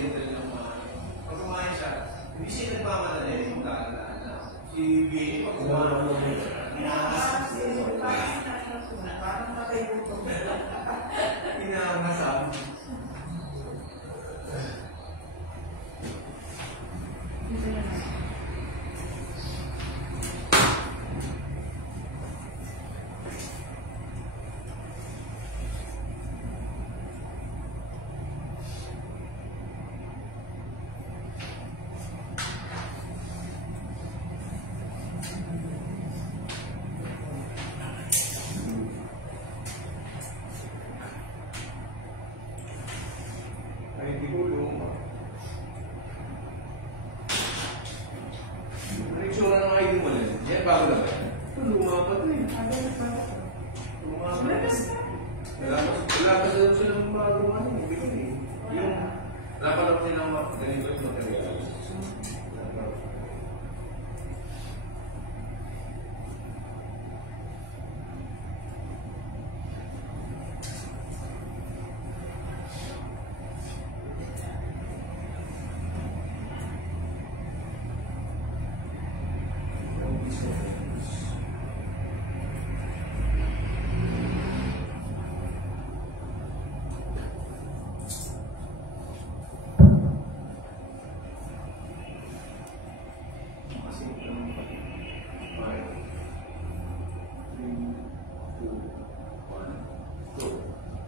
gentle ng mga. Pag kumain siya, hindi siya nagmamadali yung daan na. Si B, pag kumain mo, parang matayo ko. inaangasam. Ay, hindi ko luma. Ano yung tsura ng ID mo na? Yan, bago lang ba? Ito, luma pa ito eh. Luma pa ito. Wala pa silang bago nga ito. Hindi ko eh. Yung, wala pa lang silang ganito yung material.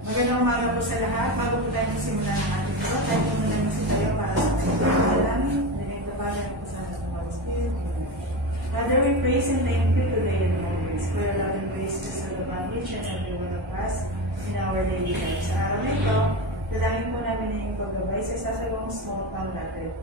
Magandang umaga po sa lahat. Bago po tayo simulan ng ating video, tayo po muna nasi tayo para sa ating pagkakalangin. Dinagdabalan po sa ating mga spirit. Father, we praise and thank you today and always for your love and grace to serve each and every one of us in our daily life. Sa araw na ito, dalangin po namin na yung paggabay sa sasagawang small town natin.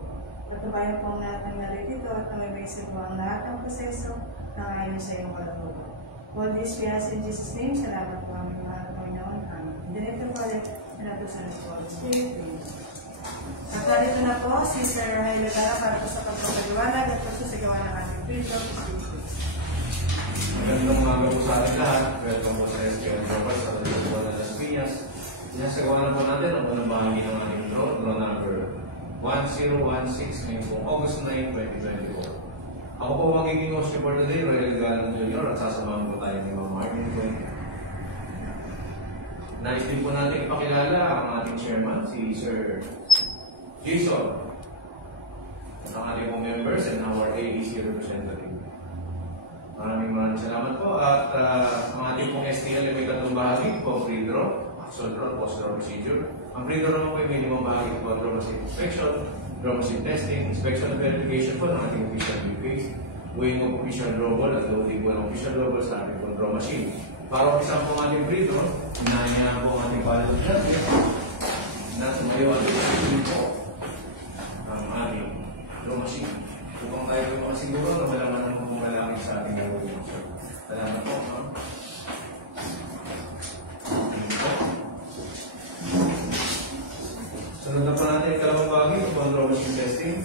Patubayan po ang lahat ng narito at namimisin po ang lahat ng proseso na ayon sa iyong kalooban. All this we ask in Jesus' name. Salamat po aming mga Panginoon. Amen. Director po ulit na ito sa Holy Spirit. At narito na po si Sir Jaime Lara para po sa pagpapaliwanag at pagsusagawa ng ating spiritual speech. Magandang umaga po sa ating lahat. Welcome po sa SPN Robert sa Pagkakawa ng Las Piñas. Sinasagawa na po natin ang unang bahagi ng ating draw number 1016 ngayong po August 9, 2024. Ako po magiging host for today, Royal Galang Jr. at sasamahan po tayo ni Ma'am Martin Quinn. Nais din po natin ipakilala ang ating chairman, si Sir Jason. At ang ating po members and our ADC representative. Maraming salamat po. At ang ating pong STL ay may tatlong bahagi po, pre-draw, actual draw, post-draw procedure. Ang pre-draw naman po ay minimum bahagi po, draw machine inspection, draw machine testing, inspection and verification po ng ating official view case, weighing of official draw ball at loading po ng official draw ball sa ating po draw machine. Para umpisa po ang ating pre-draw, inaanya po ang ating pilot judge na sumayo at ito po ang ating draw machine. Upang tayo po makasiguro na malaman ang mga malaki sa ating gagawin. Salamat po. Sunod na po natin yung kalawang bagay upang draw machine testing.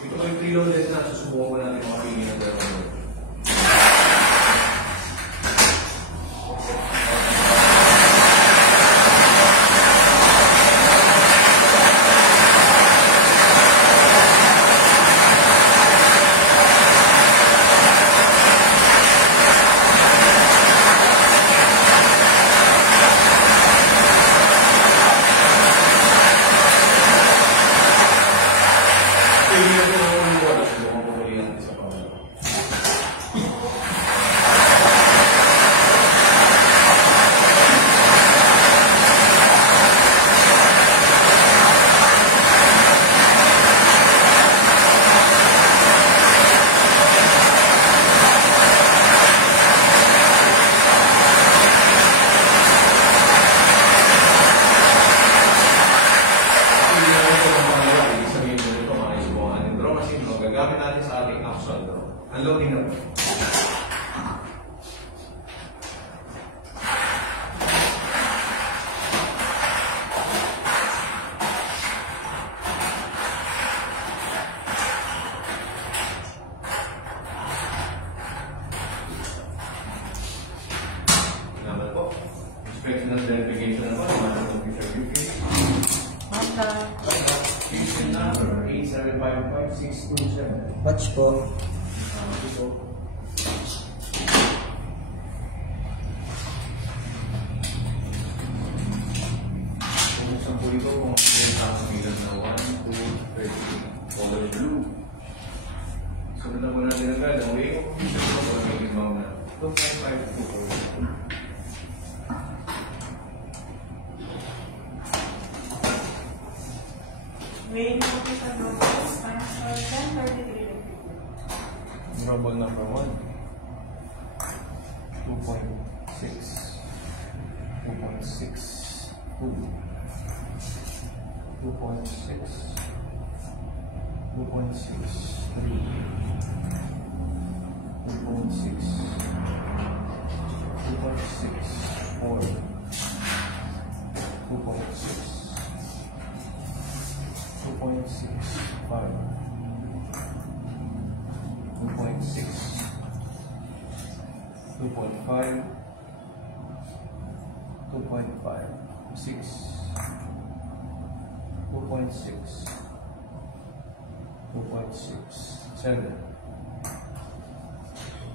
Ito po yung preloaded na susubukan po natin mga pili ng draw machine. Gagamit natin sa ating action draw. Unloading na po. Salamat po. Inspection and verification na po. Naman ang computer view case. Bye-bye. Station number 8755-627. Batch po. Ito. Buksan po ito kung may na 1, 2, 3, color blue. Sunod na po natin agad ang way of ito po ang may ibang na 2.524. Weighing po sa nobles, times for 1033. Rumble number 1. 2.6. 2.6. 2. 2.6. 2.6. 3. 2.6. 2.6. 4. 2.6. 2.6, 5, 2.6, 2.5, 2.5, 6, 2.6, 2.6, 7,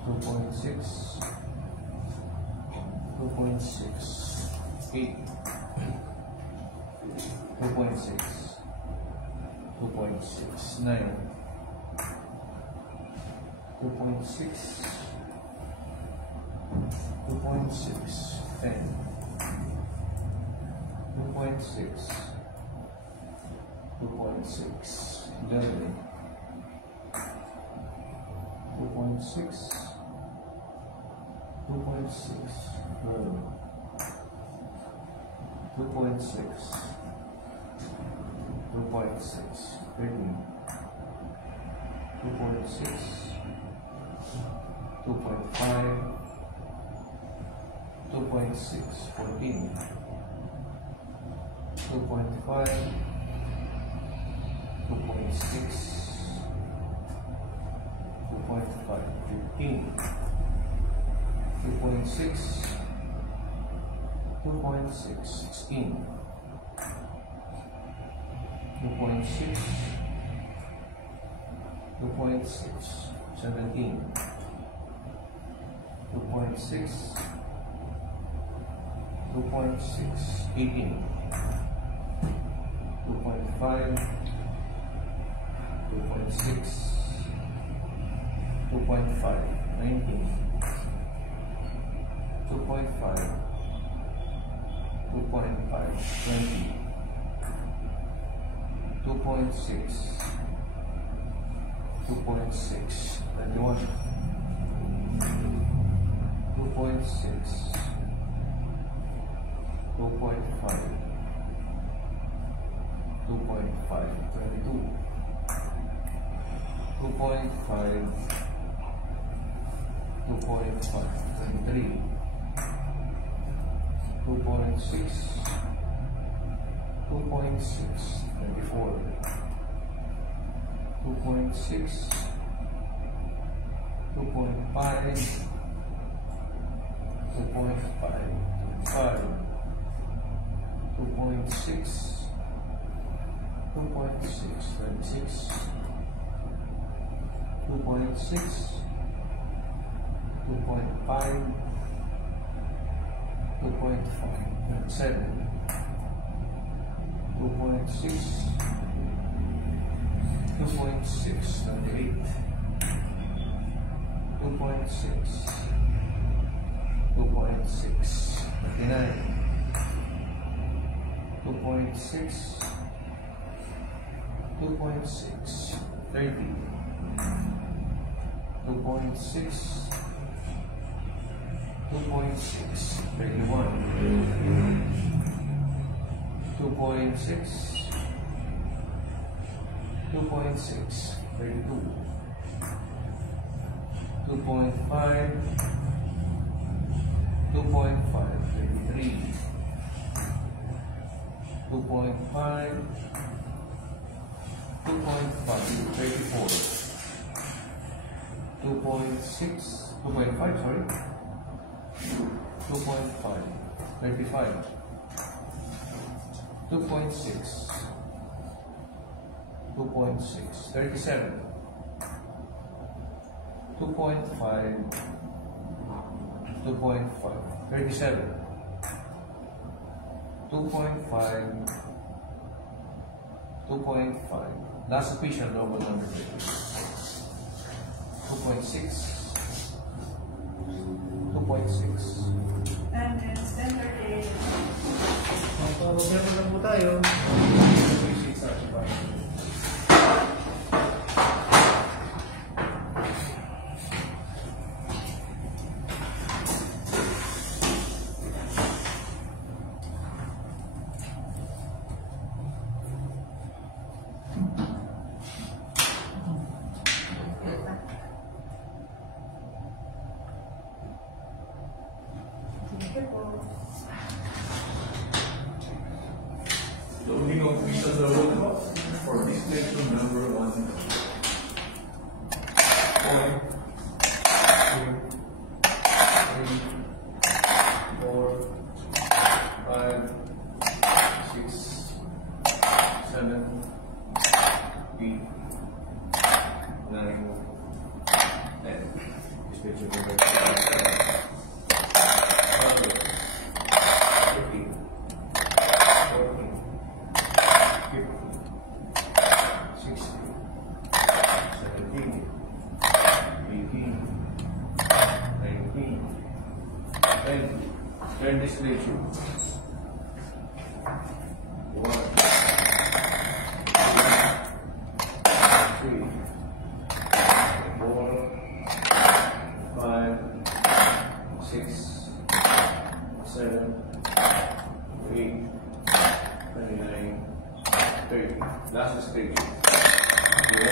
2.6, 2.6, 8, 2.6, 2.6, 9, 2.6, 2.6, 10, 2.6, 2.6, 11, 2.6, 2.6, 12, 2.6, 2.6, 13, 2.6, 2.5, 2.6, 14, 2.5, 2.6, 2.5, 15, 2.6, 2.6, 16, 2.6, 2.6, 17, 2.6, 2.6, 18, 2.5, 2.6, 2.5, 19, 2.5, 2.5, 20, 2.6, 2.6, 21, 2.6, 2.5, 2.5, 22, 2.5, 2.5, 23, 2.6, 2.6, 24, 2.6, 2.5, 2.5, 5, 2.6, 2.6, 26, 2.6, 2.5, 2.5, 7, 2.6, 2.6, 28, 2.6, 2.6, 39, 2.6, 2.6, 30, 2.6, 2.6, 31, 2.6, 2.6, 32, 2.5, 2.5, 33, 2.5, 2.5, 34, 2.6, 2.5, sorry, 2.5, 35, 2.6, 2.6, 37, 2.5, 2.5, 37, 2.5, 2.5. Last patient, normal number 2.6, 2.6. And then standard A. Magpapagyan lang po tayo. 2.6 at 5. Loading of visual level for this lecture number 1. 4, 2, 3, 4, 5, 6, 7, 8, 9, 10. This lecture number 10 display tube. 1, 2, 3, 4, 5, 6, 7, 8, 29, 30. Last display tube. 1,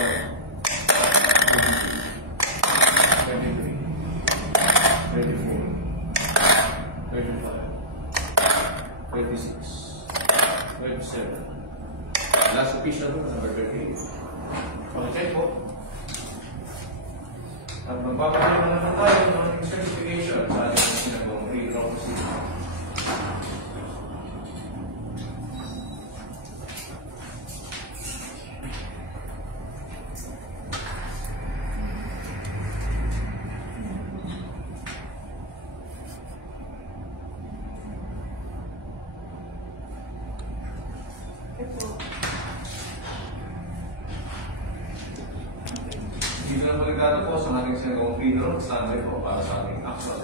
23, 34, 35, 36, 27. Last official number 38. Okay po. At magpapakita na naman tayo ng ating certification sa ating sinagawang pre-draw procedure. Dito na paligado po sa ating sinagawang pre-draw standard po para sa ating actual.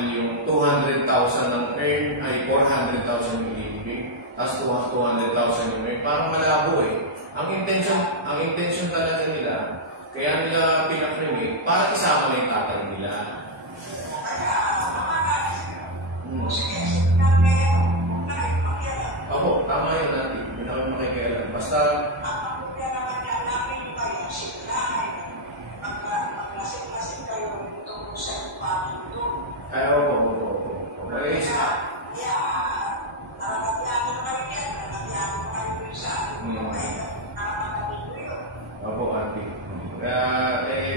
money yung 200,000 ng earn ay 400,000 yung ibig. Tapos 200,000 yung earn. Parang malabo eh. Ang intention talaga nila, kaya nila pinag-remake para isama na yung tatay nila. Ako, tama yun natin. Hindi na kami makikialam. Basta, ay, opo. Okay. Opo, ate. Kaya,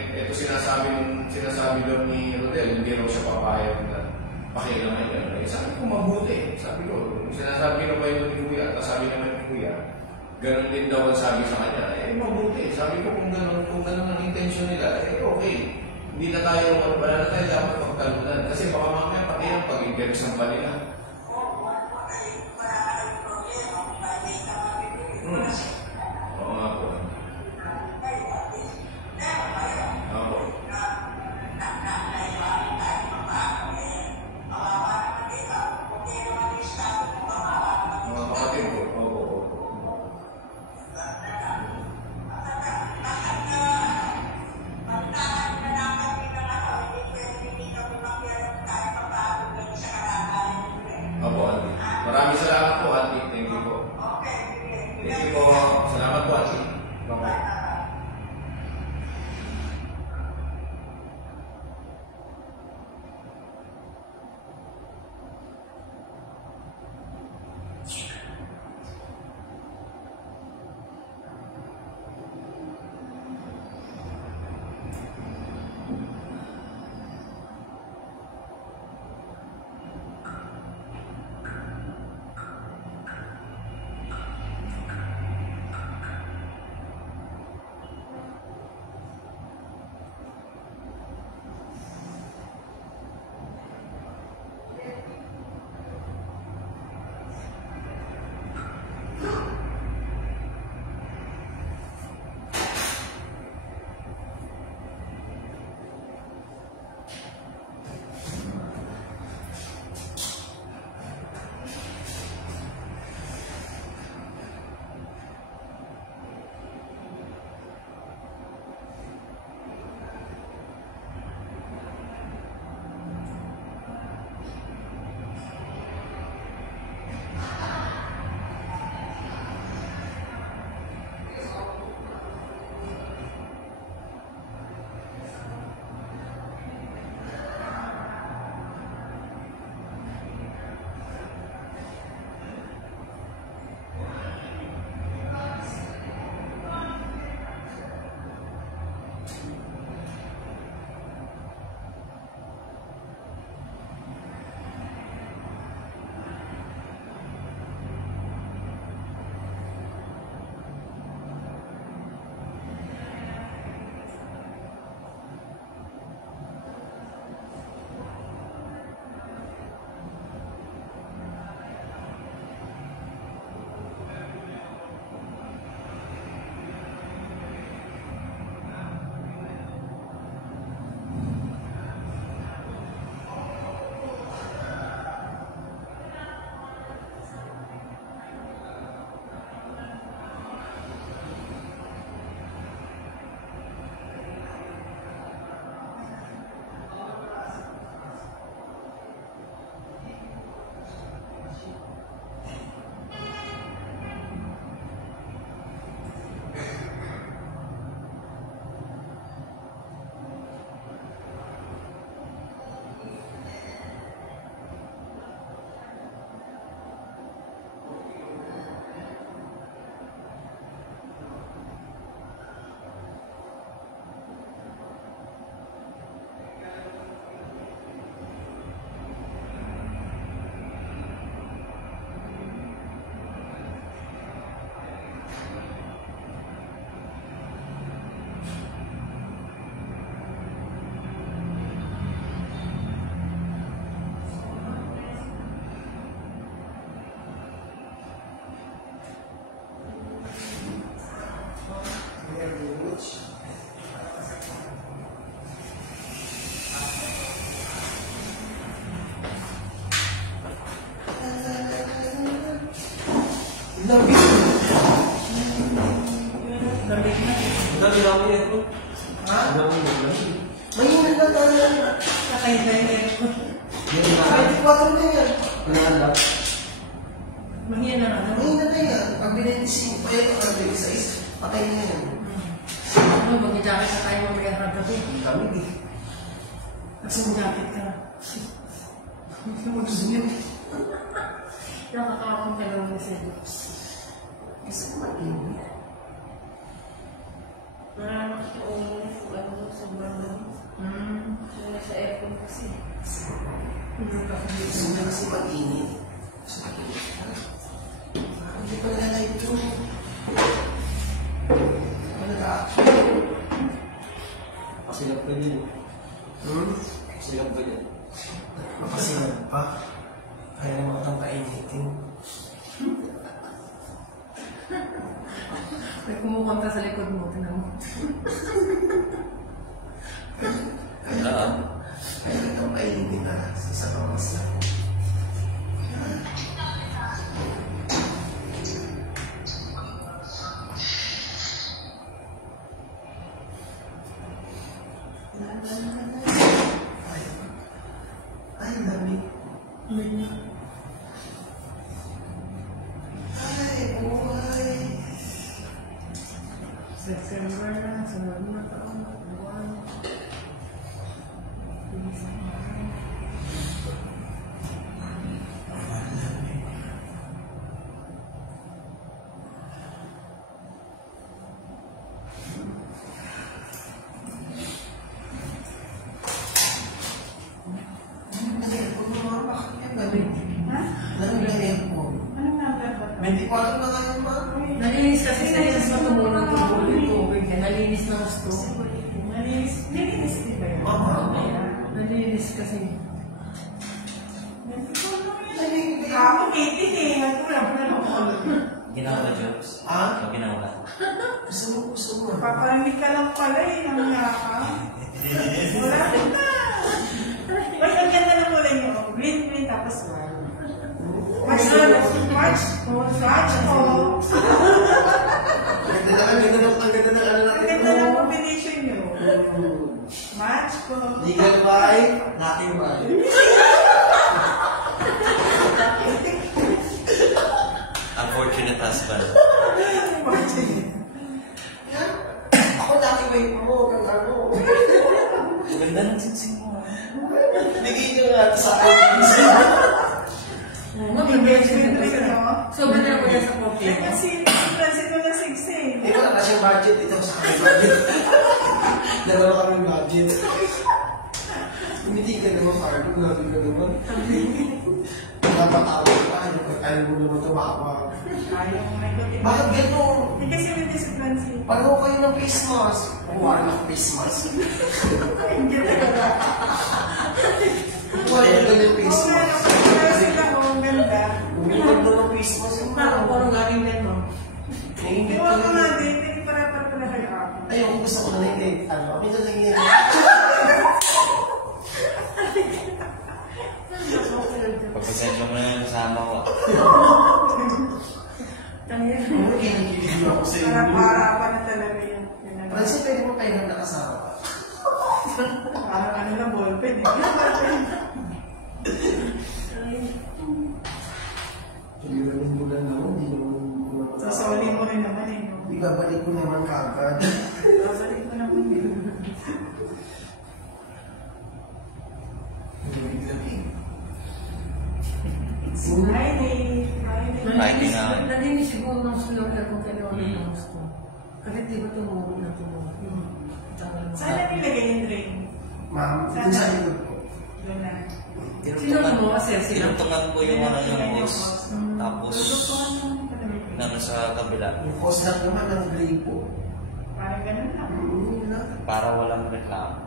ito sinasabi doon ni Rodel, hindi raw siya papayag na pakialaman niya. Sabi ko, mabuti. Sabi ko, sinasabi na ba yun ni Kuya? Tapos sabi naman ni Kuya, ganun din daw ang sabi sa kanya. Mabuti. Sabi ko, kung ganun ang intention nila, okay. Hindi na tayo, wala na tayo dapat magtalunan. Kasi baka mamaya pati yung pag-interesan pa nila. Oo nga po. Opo. Mga kapatid ko. Opo. Lamig. Lamig na. Dami namin yan po. Ha? Dami namin. Mayroon na tayo. Patay na yung aircon. Yan na. 24 na yan. Wala lang. Mahina na ano? Mayroon na yan. Pag bininising pa yan, pag bininising, patay na yan. Ano, mag-jacket na tayo mamaya hanggabi. Ang lamig eh. Kasi mag-jacket ka. Mag-zoom. Nakakakang ka lang sa lips. Kasi mag-init. Marami ka ano, sobrang lamig. Sa aircon kasi. Gusto mo kasi mag-init. Gusto mag-init ka. Hindi pa nalalive ito. Ano ka? Pasilap ka din. Pasilap ka din. Mapasinag pa. Kaya naman katang painitin. May kumukonta sa likod mo, tinan mo. Kaya katang painitin na sa kamas lang. Ay, lamig. Ay, buhay. September na, sunod na taon, buwan. Ha? Lamig na aircon. Anong number ba? 24 na kayo, ma. Nalinis kasi sa yung sa tumulang tubig. Nalinis na gusto. Nalinis di ba yun? Mama. Nalinis kasi. Lamig na Ako kitin eh. Nagkulang na ako. Ginawa ba, Jobs? Ha? O ginawa? Gusto mo. Papalamig ka lang pala eh. Namaya ka. Wala na. Mas ang ganda na mula niyo. Green, tapos white. Match ko. Ang ganda ng ano Ang natin. ganda ng combination niyo. Match ko. Legal buy, natin buy. Unfortunate husband. Yan. Ako laki buy mo, ganda mo. Ganda ng singsing mo. Bigay nyo nga sa akin. Investment rin, no? Sobrang na ko yan sa coffee. Eh, kasi, kasi ko na 6 Eh, wala na siyang budget. Ito sa akin budget. Dalawa kami budget. Hindi ka naman, Carlo. Grabe ka naman. Napatawa ka. Ayaw mo naman tumawa. Ayaw mo may kutin. Bakit gano'n? Eh, kasi may discipline siya. Pareho kayo ng face mask. Kuha ng face mask. Hindi talaga. Kuha ng yung face Oo nga, mask. kapag sila ko, ang ganda. Bumibag na ng face mask. Parang galing din, no? Naingit Kuha ka ko rin. nga din, hindi para kayo ako. Ayaw ko gusto ko na naingit. Ano? Kami na lang yan. Pagpasensya mo na yung kasama ko. Ano kinikilig ako sa inyo? Harap-harapan na talaga yun. Francis, pwede mo tayo nang nakasama ka. Parang ano na ballpen eh. Tuliran mo lang naman, hindi naman Sasoli mo rin naman eh. no? ibabalik ko naman kagad. Sasoli mo naman yun. Lamig-lamig. Friday. Friday na. Nalinis siguro ng slow air kung kailangan ng gusto. Kasi di ba tumulo na tumulo? Sana nilagay yung drain. Ma'am, dun sa likod ko. Doon na. Sinunod mo kasi sila. Tinuntungan ko yung ano yung hose. Tapos, Tutukan mo. nano sa kabila. Yung cost lang naman ng gripo. Parang ganun lang. Yun lang. Para walang reklamo.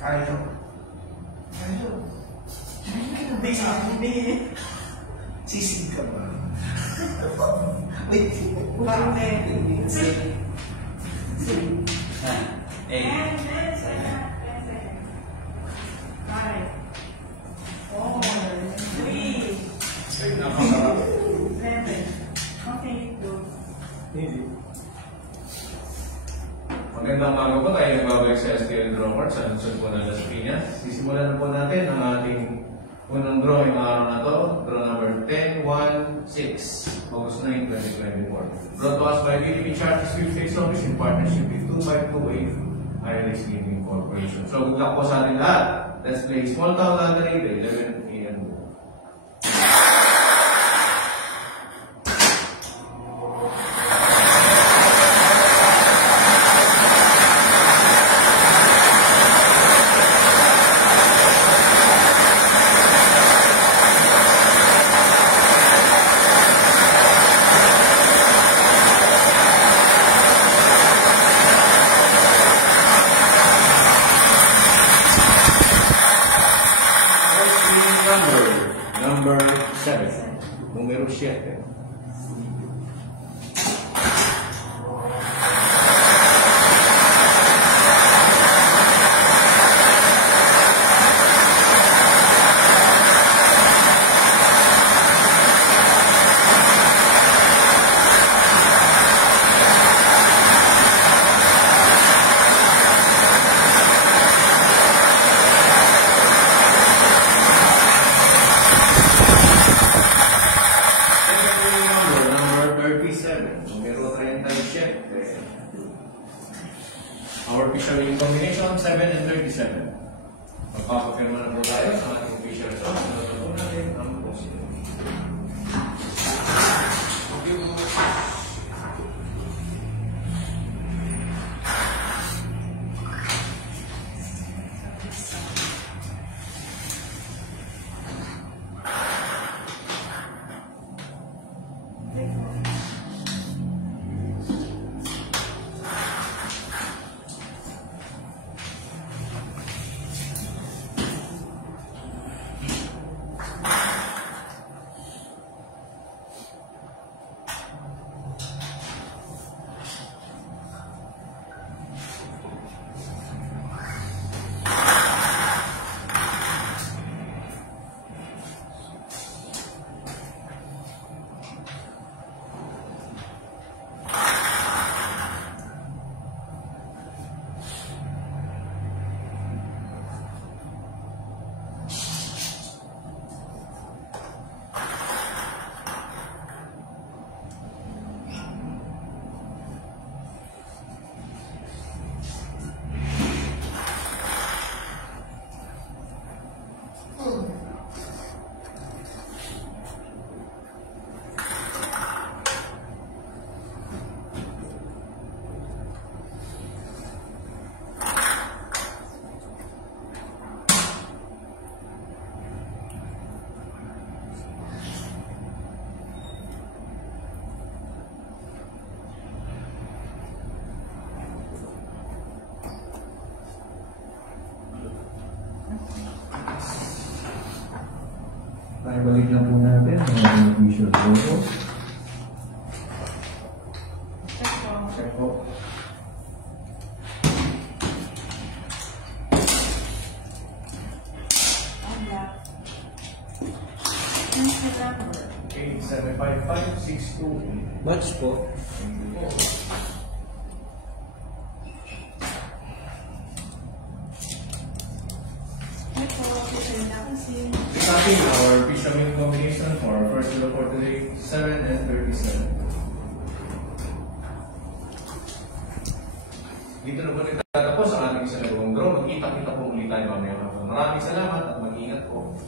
Kaya. Kaya. Hindi sabi. Sisig ka ba? Wait. Bakit? Ha? 10 seconds. 5, 4, 3, 7. Okay, go. Magandang umaga po, tayo nagbabalik sa STL Draw Court sa Luzon po ng Las Piñas. Sisimulan na po natin ang ating unang drawing araw na to, draw number 10-1-6, August 9, 2024. Brought to us by BDB Charity Sweepstakes Office in partnership with 2528 IRX Gaming Corporation. So good luck po sa ating lahat. Let's play small town lottery, the 11 a.m. Number 7. Numero 7. Our official winning combination, 7 and 37. Magpapakirma na po tayo sa ating official song. Sunod po natin ang position. Tayo balik lang po natin ang ating visual logo. Check po. Okay, 755-628. Match po. Starting our official winning combination for our first draw for today, 7 and 37. Dito na po nagtatapos ang ating isa na draw. Magkita-kita po muli tayo mamaya. Maraming salamat at mag-ingat po.